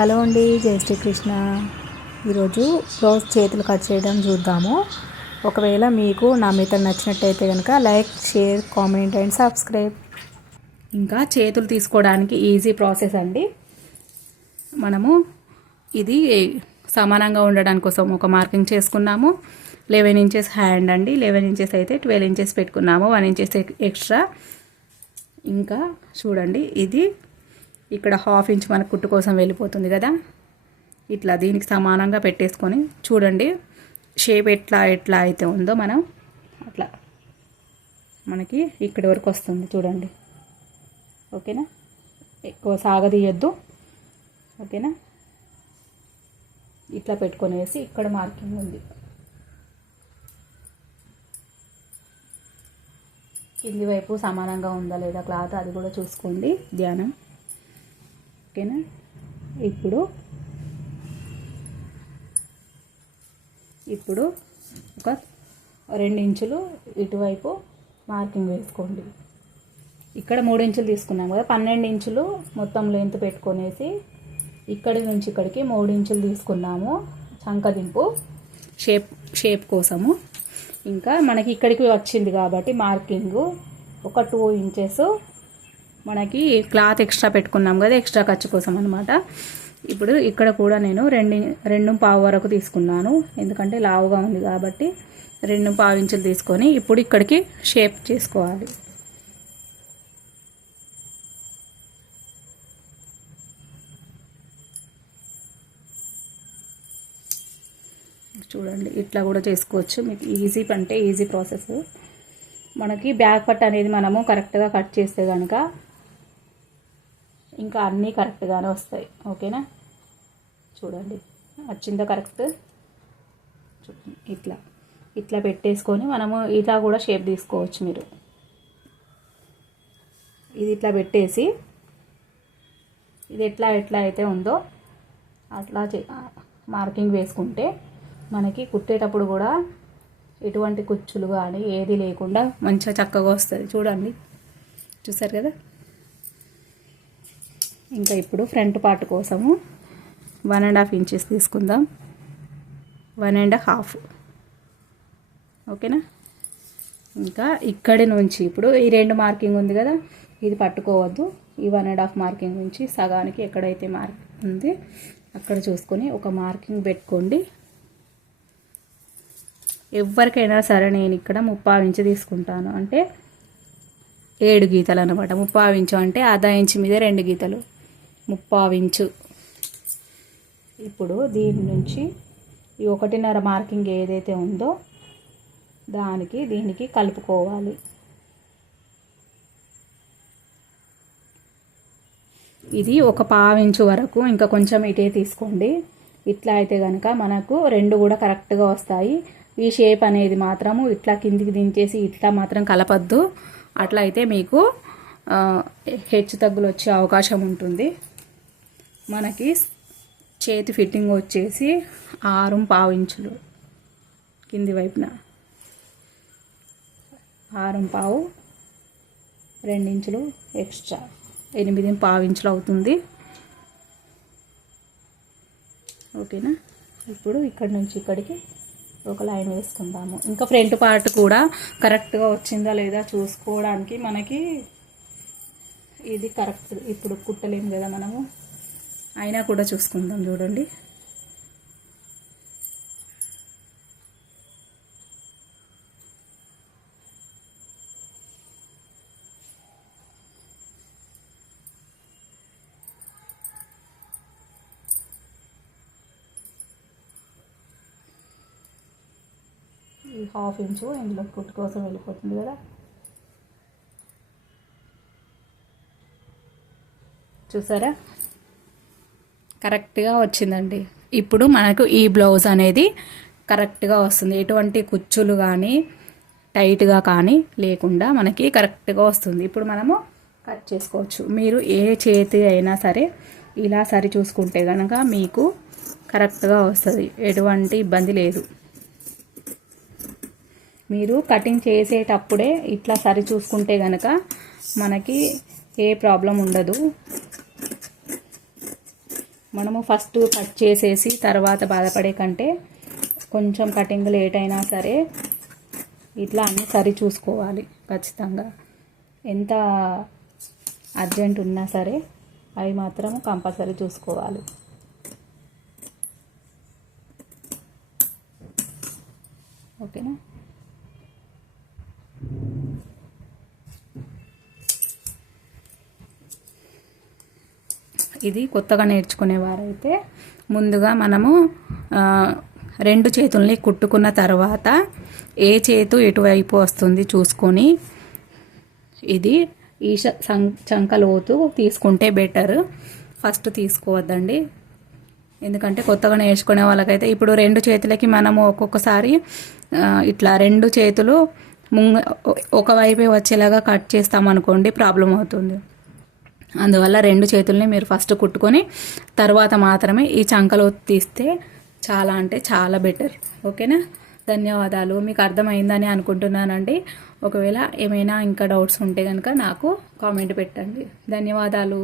Hello అండి, జై శ్రీకృష్ణ. ఈరోజు బ్లౌజ్ చేతులు కట్ చేయడం చూద్దాము. ఒకవేళ మీకు నా మెథడ్ నచ్చినట్టయితే కనుక like, share, comment and subscribe. ఇంకా చేతులు తీసుకోవడానికి ఈజీ ప్రాసెస్ అండి. మనము ఇది సమానంగా ఉండడానికి కోసం ఒక మార్కింగ్ చేసుకున్నాము. 11 ఇంచెస్ హ్యాండ్ అండి. 11 ఇంచెస్ అయితే 12 ఇంచెస్ పెట్టుకున్నాము. 1 ఇంచెస్ ఎక్స్ట్రా. ఇంకా చూడండి, ఇది ఇక్కడ 1/2 ఇంచ్ మనకు కుట్టు కోసం వెళ్ళిపోతుంది కదా. ఇట్లా దీనికి సమానంగా పెట్టేసుకొని చూడండి, షేప్ ఎట్లా అయితే ఉందో మనం అట్లా మనకి ఇక్కడి వరకు వస్తుంది చూడండి. ఓకేనా, ఎక్కువ సాగదీయొద్దు. ఓకేనా, ఇట్లా పెట్టుకొనేసి ఇక్కడ మార్కింగ్ ఉంది. కింది వైపు సమానంగా ఉందా లేదా క్లాత్, అది కూడా చూసుకోండి ధ్యానం. ఓకేనా, ఇప్పుడు ఒక 2 ఇంచులు ఇటువైపు మార్కింగ్ వేసుకోండి. ఇక్కడ 3 ఇంచులు తీసుకున్నాం కదా, 12 ఇంచులు మొత్తం లెంత్ పెట్టుకొనేసి ఇక్కడి నుంచి ఇక్కడికి 3 ఇంచులు తీసుకున్నాము చంకదింపు షేప్ కోసము. ఇంకా మనకి ఇక్కడికి వచ్చింది కాబట్టి మార్కింగ్ ఒక 2 ఇంచెస్ మనకి క్లాత్ ఎక్స్ట్రా పెట్టుకున్నాం కదా, ఎక్స్ట్రా ఖర్చు కోసం అనమాట. ఇప్పుడు ఇక్కడ కూడా నేను 2.5 వరకు తీసుకున్నాను, ఎందుకంటే లావుగా ఉంది కాబట్టి 2.5 ఇంచులు తీసుకొని ఇప్పుడు ఇక్కడికి షేప్ చేసుకోవాలి. చూడండి, ఇట్లా కూడా చేసుకోవచ్చు. మీకు ఈజీ ప్రాసెస్. మనకి బ్యాక్ పట్ అనేది మనము కరెక్ట్గా కట్ చేస్తే కనుక ఇంకా అన్నీ కరెక్ట్గానే వస్తాయి. ఓకేనా, చూడండి వచ్చిందా కరెక్ట్. ఇట్లా పెట్టేసుకొని మనము ఇలా కూడా షేప్ తీసుకోవచ్చు మీరు. ఇది ఇట్లా పెట్టేసి ఇది ఎట్లా అయితే ఉందో అట్లా మార్కింగ్ వేసుకుంటే మనకి కుట్టేటప్పుడు కూడా ఎటువంటి కుచ్చులు కానీ ఏది లేకుండా మంచిగా చక్కగా వస్తుంది. చూడండి, చూసారు కదా. ఇంకా ఇప్పుడు ఫ్రంట్ పార్ట్ కోసము 1.5 ఇంచెస్ తీసుకుందాం. 1.5. ఓకేనా, ఇంకా ఇక్కడి నుంచి ఇప్పుడు ఈ 2 మార్కింగ్ ఉంది కదా, ఇది పట్టుకోవద్దు. ఈ 1.5 మార్కింగ్ నుంచి సగానికి ఎక్కడైతే మార్కింగ్ ఉంది అక్కడ చూసుకొని ఒక మార్కింగ్ పెట్టుకోండి. ఎవరికైనా సరే నేను ఇక్కడ 3/4 ఇంచు తీసుకుంటాను, అంటే 7 గీతలు అనమాట. 3/4 ఇంచు అంటే ½ ఇంచు మీద 2 గీతలు, 3/4 ఇంచు. ఇప్పుడు దీని నుంచి ఈ 1.5 మార్కింగ్ ఏదైతే ఉందో దీనికి కలుపుకోవాలి. ఇది ఒక 1/4 ఇంచు వరకు ఇంకా కొంచెం ఇటే తీసుకోండి. ఇట్లా అయితే కనుక మనకు 2 కూడా కరెక్ట్గా వస్తాయి. ఈ షేప్ అనేది మాత్రము ఇట్లా కిందికి దించేసి ఇట్లా మాత్రం కలపద్దు. అట్లా అయితే మీకు హెచ్చు తగ్గులు వచ్చే అవకాశం ఉంటుంది. మనకి చేతి ఫిట్టింగ్ వచ్చేసి 6.5 ఇంచులు కింది వైపున, 6.5, 2 ఇంచులు ఎక్స్ట్రా 8.5 ఇంచులు అవుతుంది. ఓకేనా, ఇప్పుడు ఇక్కడ నుంచి ఇక్కడికి ఒక లైన్ వేసుకుందాము. ఇంకా ఫ్రంట్ పార్ట్ కూడా కరెక్ట్గా వచ్చిందా లేదా చూసుకోవడానికి మనకి ఇది కరెక్ట్ ఇప్పుడు కుట్టలేము కదా మనము, అయినా కూడా చూసుకుందాం. చూడండి, ఈ 1/2 ఇంచు ఇందులో కుట్టు కోసం వెళ్ళిపోతుంది కదా. చూసారా, కరెక్ట్గా వచ్చిందండి. ఇప్పుడు మనకు ఈ బ్లౌజ్ అనేది కరెక్ట్గా వస్తుంది. ఎటువంటి కుచ్చులు కానీ టైట్గా కానీ లేకుండా మనకి కరెక్ట్గా వస్తుంది. ఇప్పుడు మనము కట్ చేసుకోవచ్చు. మీరు ఏ చేతి అయినా సరే ఇలా సరి చూసుకుంటే కనుక మీకు కరెక్ట్గా వస్తుంది, ఎటువంటి ఇబ్బంది లేదు. మీరు కటింగ్ చేసేటప్పుడే ఇట్లా సరి చూసుకుంటే కనుక మనకి ఏ ప్రాబ్లం ఉండదు. మనము ఫస్ట్ కట్ చేసేసి తర్వాత బాధపడే కంటే కొంచెం కటింగ్ లేట్ అయినా సరే ఇట్లా అన్నీ సరి చూసుకోవాలి ఖచ్చితంగా. ఎంత అర్జెంట్ ఉన్నా సరే అవి మాత్రం కంపల్సరీ చూసుకోవాలి. ఓకేనా? ఇది కొత్తగా నేర్చుకునేవారైతే ముందుగా మనము 2 చేతుల్ని కుట్టుకున్న తర్వాత ఏ చేతు ఎటువైపు వస్తుంది చూసుకొని ఇది ఈ చంక లోతు తీసుకుంటే బెటర్. ఫస్ట్ తీసుకోవద్దండి, ఎందుకంటే కొత్తగా నేర్చుకునే వాళ్ళకైతే ఇప్పుడు 2 చేతులకి మనము ఒక్కొక్కసారి ఇట్లా 2 చేతులు ఒకవైపే వచ్చేలాగా కట్ చేస్తామనుకోండి ప్రాబ్లం అవుతుంది. అందువల్ల 2 చేతుల్ని మీరు ఫస్ట్ కుట్టుకొని తర్వాత మాత్రమే ఈ చంకలో తీస్తే చాలా అంటే చాలా బెటర్. ఓకేనా? ధన్యవాదాలు. మీకు అర్థమైందని అనుకుంటున్నానండి. ఒకవేళ ఏమైనా ఇంకా డౌట్స్ ఉంటే కనుక నాకు కామెంట్ పెట్టండి. ధన్యవాదాలు.